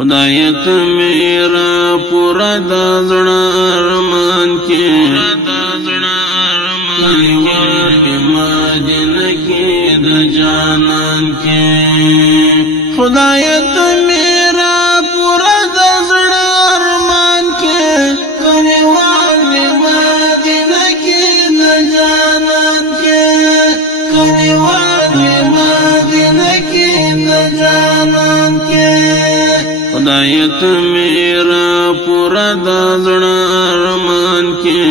خدایت میرا پورا دا زړه ارمان کې کلیوال مدینه کې د جانان کې خدایت میرا پورا دا زړه ارمان کې کلیوال مدینه کې د جانان کې کلیوال مدینه کې د جانان کې خدایت میرا پورا دا زړه ارمان کې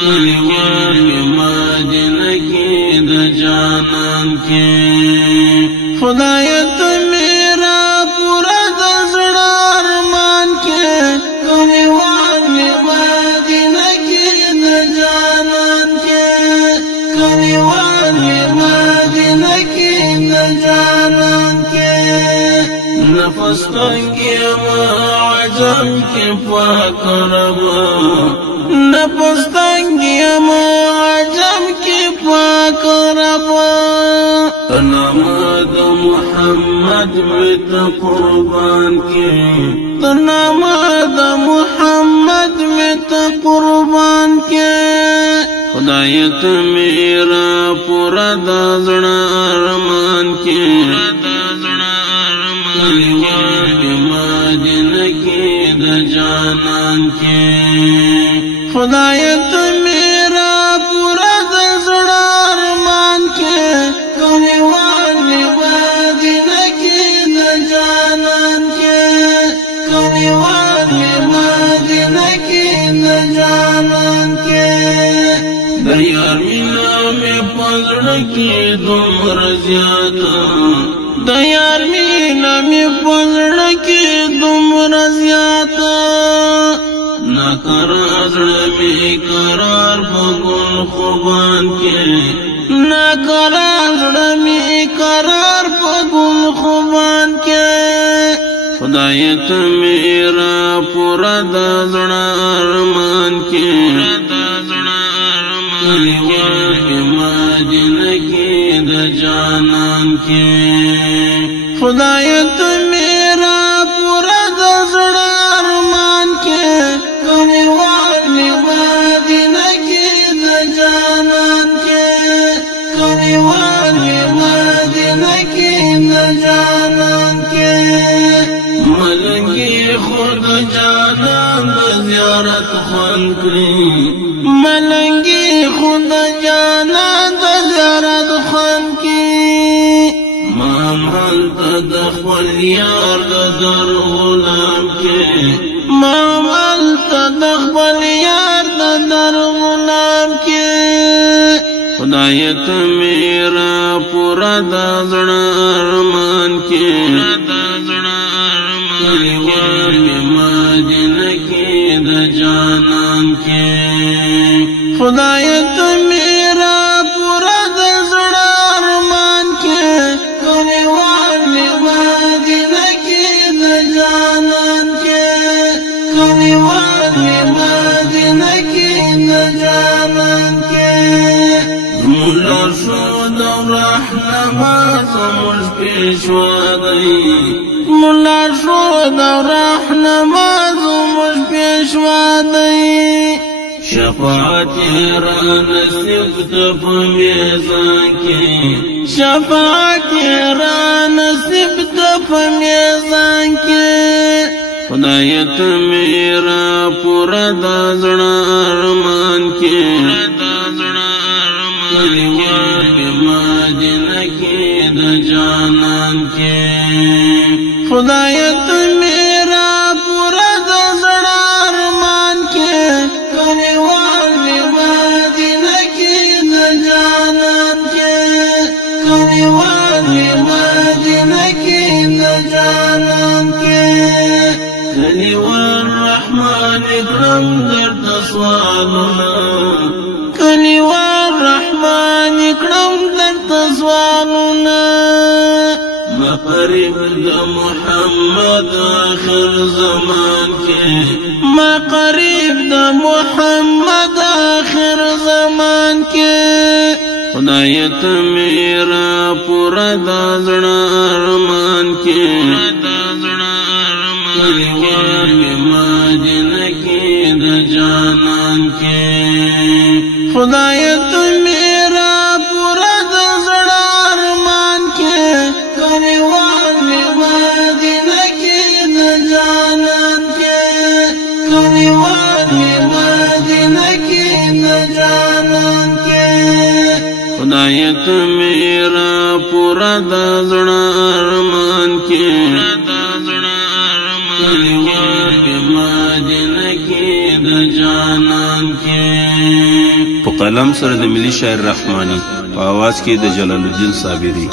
کلیوال مدینه کې د جانان کې خدایت میرا پورا دا زړه ارمان کې کلیوال مدینه کې د جانان کې کلیوال مدینه کې د جانان کې نفس تنگی ما عجم کی پاک رب نفس تنگی ما عجم کی پاک رب تنامد محمد مت قربان کی تنامد محمد مت قربان کی خدایت میرا پورا دا زړه ارمان کی کلیوال مدینه کې د جانان کې خدایت میرا پورا د زړه ارمان کې کلیوال مدینه کې د جانان کې کلیوال مدینه کې د جانان کې د یار مینا مې پزړه کې دومره زیاته د یار مینا می پزړه کې دومره زیاته ناقرار زړه می قرار په ګل خوبان کې ناقرار زړه می قرار په ګل خوبان کې خدایت میرا پورا دا زړه ارمان کې کلیوال مدینه کې د جانان کې خدایت میرا پورا دا زړه ارمان کې کلیوال مدینه کې د جانان کې کلیوال مدینه کې د جانان کې ملنګي خود جانان د زیارت خوان کړی ملنګي خود جانان د زیارت خوان کړی مامل د خپل یار د در غلام کې مامل د خپل یار د در غلام کې خدایت میرا پورا دا زړه ارمان کې کلیوال مدینه کې د جانان کې خدایت میرا پورا د زړه ارمان کې کلیوال مدینه کې د جانان کې کلیوال مدینه کې د جانان کې مولا شو د رحمه زموږ پیشوا دی مولا شو د رحمه زموږ پیشوا دی شفاعت را نصیب ته په میزان کې شفاعت را نصیب ته په میزان کې خدایت میرا پورا دا زړه ارمان کې کلیوال مدینه کې د جانان کې خدایت میرا پورا دا زړه ارمان کې کلیوال مدینه کې د جانان کې کلیوال مدینه کې د جانان کې کلیوال رحمان اکرم درته سوالونه کلیوال رحمان اکرم درته سوالونه ما قریب د محمد آخر زمان کې ما قریب د محمد آخر زمان کې خدایت میرا پورا دا زړه ارمان کې کلیوال مدینه کې د جانان کې خدایت میرا پورا دا زړه ارمان کې کلیوال مدینه کې د جانان کې کلیوال مدینه کې د جانان کې خدایت میرا پورا دا زړه ارمان کې په قلم سره د ملي شاعر رحماني په आवाज کې د جلال الدین صابری